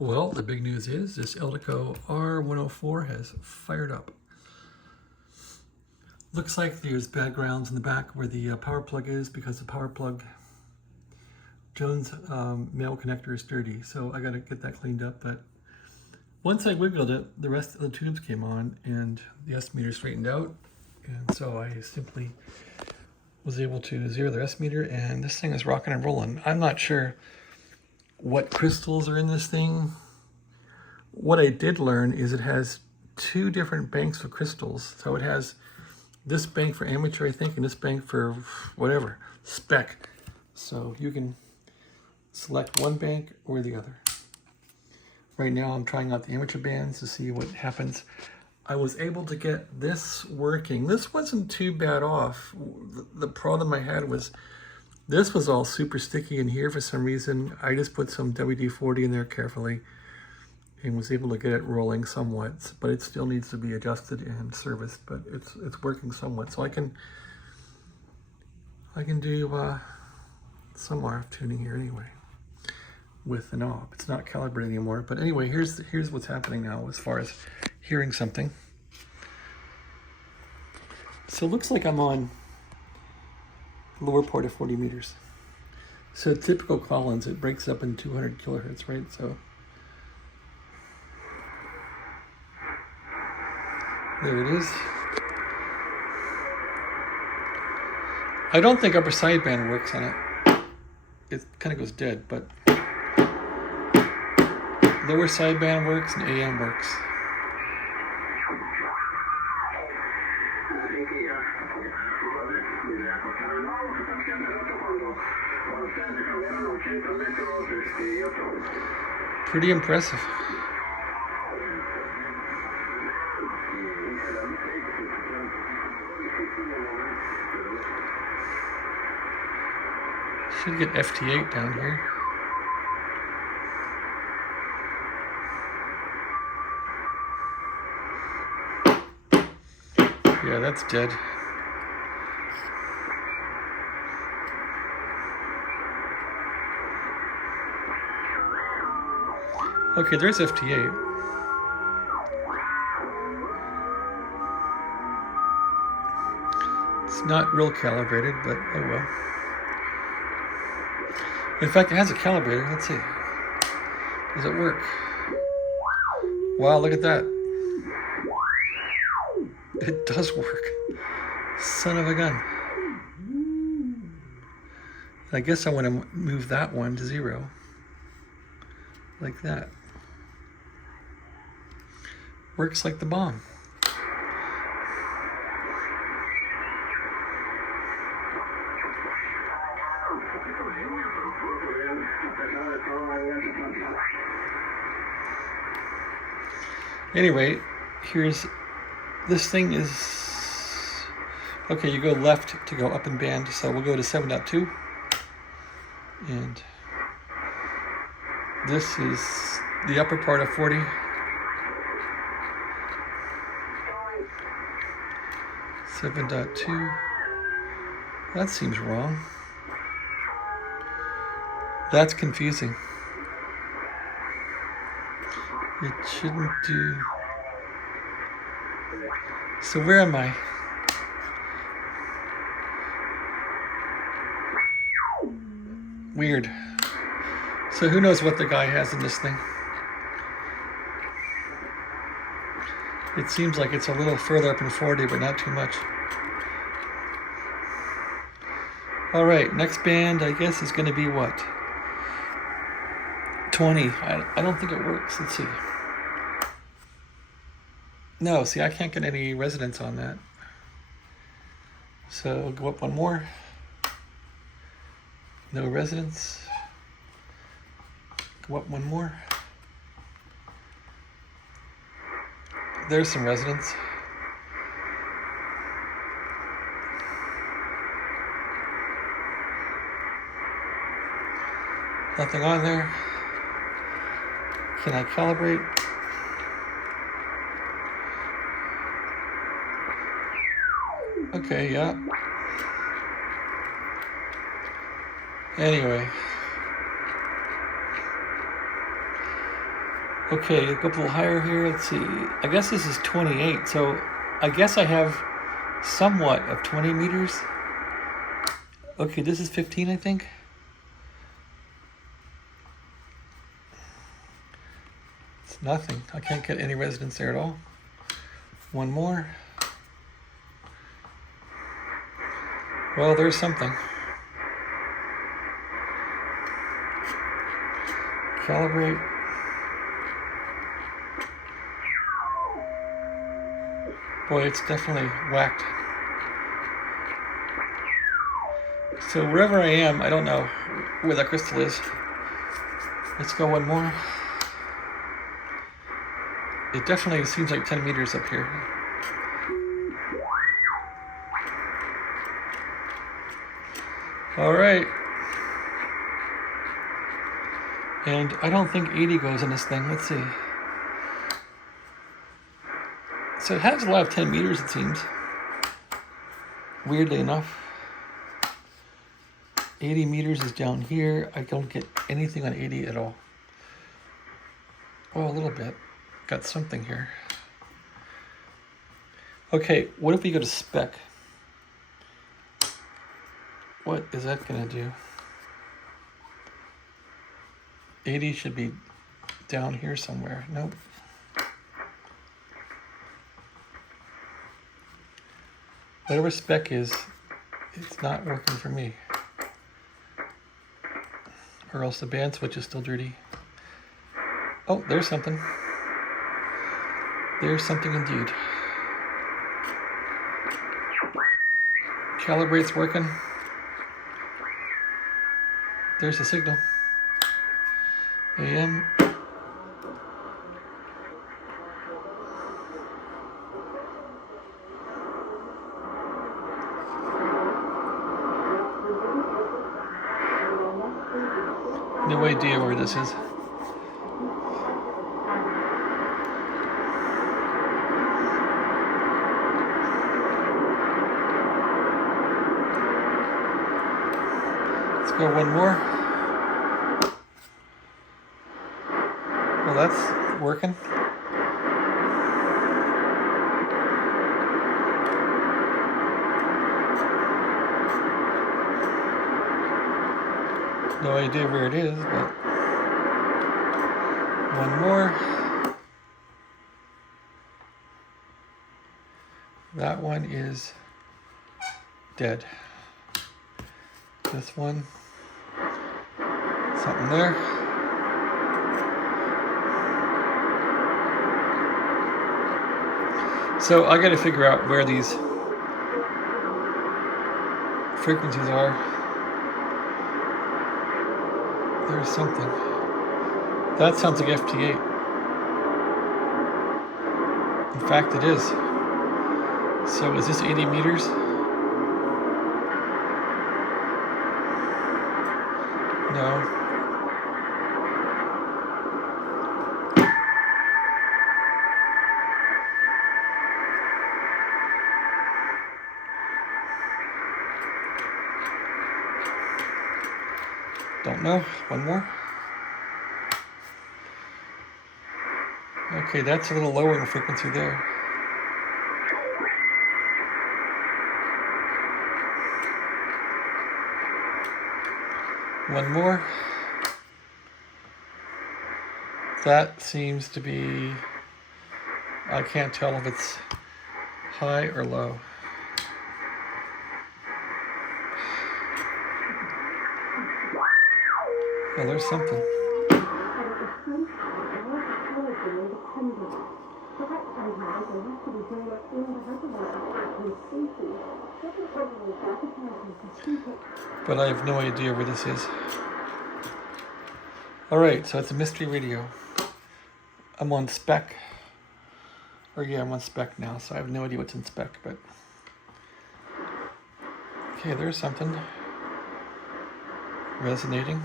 Well, the big news is this Eldico R104 has fired up. Looks like there's bad grounds in the back where the power plug is because the power plug Jones male connector is dirty, so I got to get that cleaned up. But once I wiggled it, the rest of the tubes came on and the S meter straightened out, and so I simply was able to zero the S meter, and this thing is rocking and rolling. I'm not sure what crystals are in this thing. What I did learn is it has two different banks of crystals. So it has this bank for amateur, I think, and this bank for whatever, SPEC. So you can select one bank or the other. Right now I'm trying out the amateur bands to see what happens. I was able to get this working. This wasn't too bad off. The problem I had was this was all super sticky in here for some reason. I just put some WD-40 in there carefully and was able to get it rolling somewhat, but it still needs to be adjusted and serviced, but it's working somewhat. So I can do some RF tuning here anyway with the knob. It's not calibrated anymore, but anyway, here's what's happening now as far as hearing something. So it looks like I'm on lower part of 40 meters. So typical Collins, it breaks up in 200 kilohertz, right? So there it is. I don't think upper sideband works on it. It kind of goes dead, but lower sideband works and AM works. Pretty impressive. Should get FT8 down here. Yeah, that's dead. Okay, there's FT8. It's not real calibrated, but oh well. In fact, it has a calibrator. Let's see. Does it work? Wow, look at that. It does work. Son of a gun. I guess I want to move that one to 0. Like that. Works like the bomb. Anyway, here's, this thing is, okay, you go left to go up in band, so we'll go to 7.2, and this is the upper part of 40. .2. That seems wrong. That's confusing. It shouldn't do. So where am I? Weird. So who knows what the guy has in this thing? It seems like it's a little further up in 40, but not too much. All right, next band, I guess, is going to be what? 20. I don't think it works. Let's see. No, see, I can't get any resonance on that. So go up one more. No resonance. Go up one more. There's some resonance. Nothing on there. Can I calibrate? Okay, yeah. Anyway. Okay, go up a little higher here. Let's see. I guess this is 28, so I guess I have somewhat of 20 meters. Okay, this is 15, I think. It's nothing. I can't get any resonance there at all. One more. Well, there's something. Calibrate. Boy, it's definitely whacked. So wherever I am, I don't know where that crystal is. Let's go one more. It definitely seems like 10 meters up here. All right. And I don't think 80 goes in this thing. Let's see. So it has a lot of 10 meters, it seems. Weirdly enough. 80 meters is down here. I don't get anything on 80 at all. Oh, a little bit. Got something here. Okay, what if we go to SPEC? What is that gonna do? 80 should be down here somewhere. Nope. Whatever SPEC is, it's not working for me. Or else the band switch is still dirty. Oh, there's something. There's something indeed. Calibrate's working. There's the signal. AM. No idea where this is. Let's go one more. Well, that's working. No idea where it is, but one more. That one is dead. This one, something there. So I got to figure out where these frequencies are. There's something. That sounds like FT8. In fact, it is. So is this 80 meters? No. Don't know. One more. Okay, that's a little lower in frequency there. One more. That seems to be, I can't tell if it's high or low. Oh, there's something. But I have no idea where this is. Alright, so it's a mystery radio. I'm on SPEC. Or yeah, I'm on SPEC now, so I have no idea what's in SPEC, but... Okay, there's something. Resonating.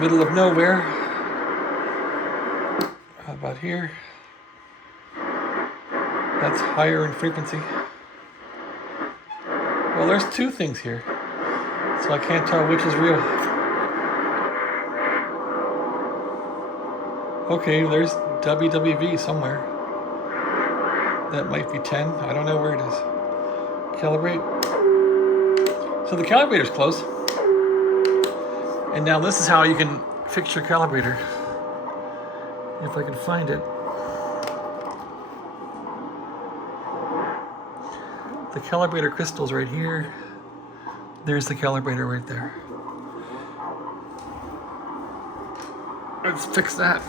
Middle of nowhere. How about here? That's higher in frequency. Well, there's two things here, so I can't tell which is real. Okay, there's WWV somewhere. That might be 10. I don't know where it is. Calibrate. So the calibrator's close. And now this is how you can fix your calibrator. If I can find it. The calibrator crystal's right here. There's the calibrator right there. Let's fix that.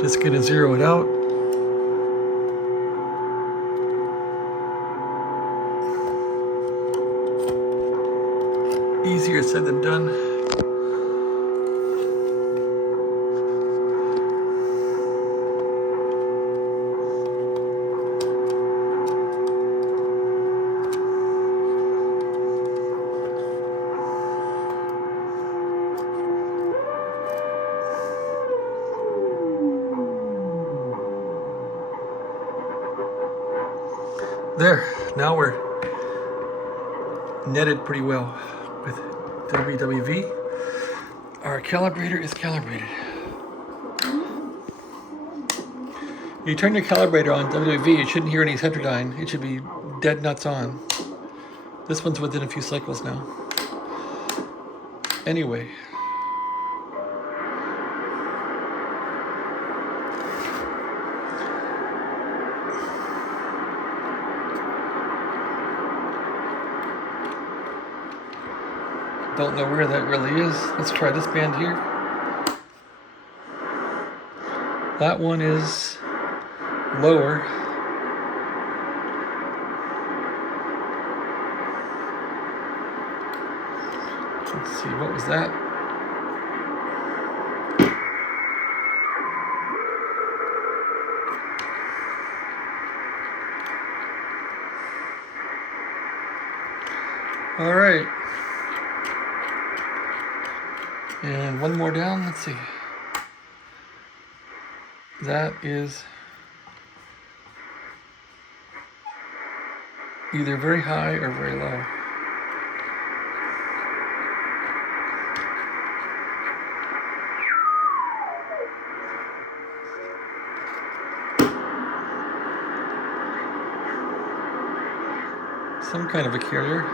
Just gonna zero it out. Easier said than done. There, now we're netted pretty well with WWV. Our calibrator is calibrated. You turn your calibrator on WWV, you shouldn't hear any heterodyne. It should be dead nuts on. This one's within a few cycles now. Anyway. Don't know where that really is. Let's try this band here. That one is lower. Let's see, what was that? All right. And one more down, let's see. That is either very high or very low. Some kind of a carrier.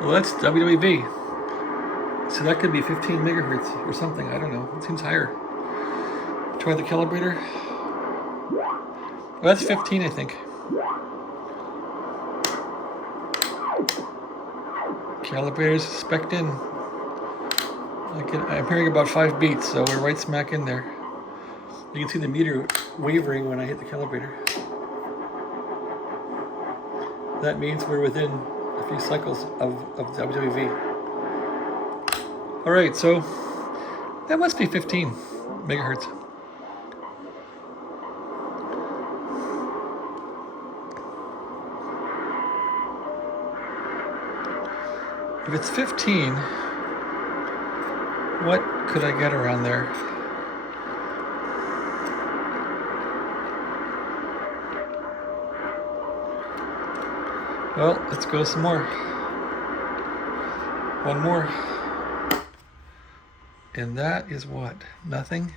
Well, that's WWV. So that could be 15 megahertz or something. I don't know. It seems higher. Try the calibrator. Well, that's 15, I think. Calibrator's spec'd in. I'm hearing about 5 beats, so we're right smack in there. You can see the meter wavering when I hit the calibrator. That means we're within a few cycles of WWV. All right, so that must be 15 megahertz. If it's 15, what could I get around there? Well, let's go some more. One more. And that is what? Nothing?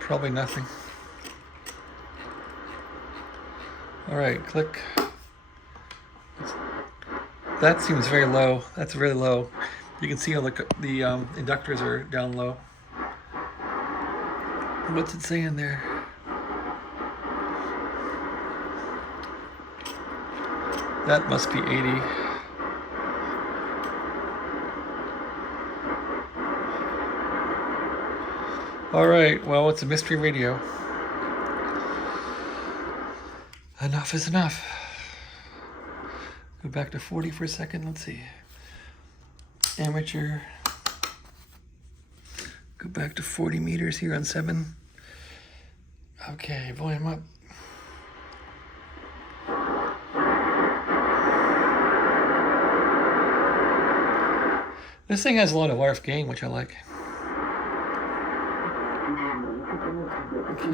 Probably nothing. All right, click. That seems very low. That's really low. You can see all the inductors are down low. What's it saying there? That must be 80. All right, well, it's a mystery radio. Enough is enough. Go back to 40 for a second, let's see. Amateur. Go back to 40 meters here on 7. Okay, volume up. This thing has a lot of RF gain, which I like. Okay.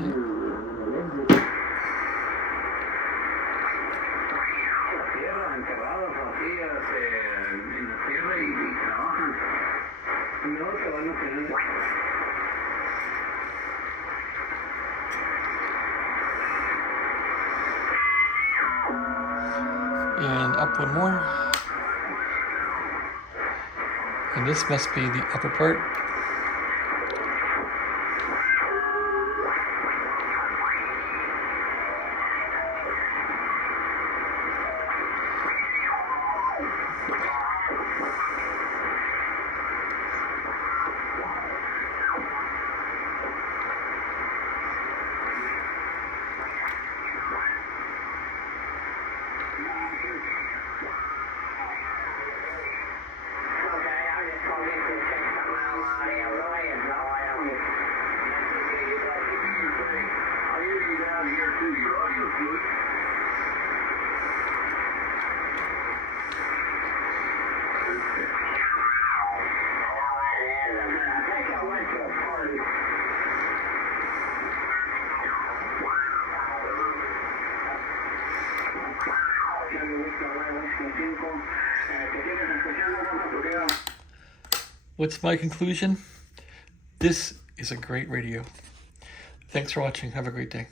And up one more. And this must be the upper part. What's my conclusion? This is a great radio. Thanks for watching. Have a great day.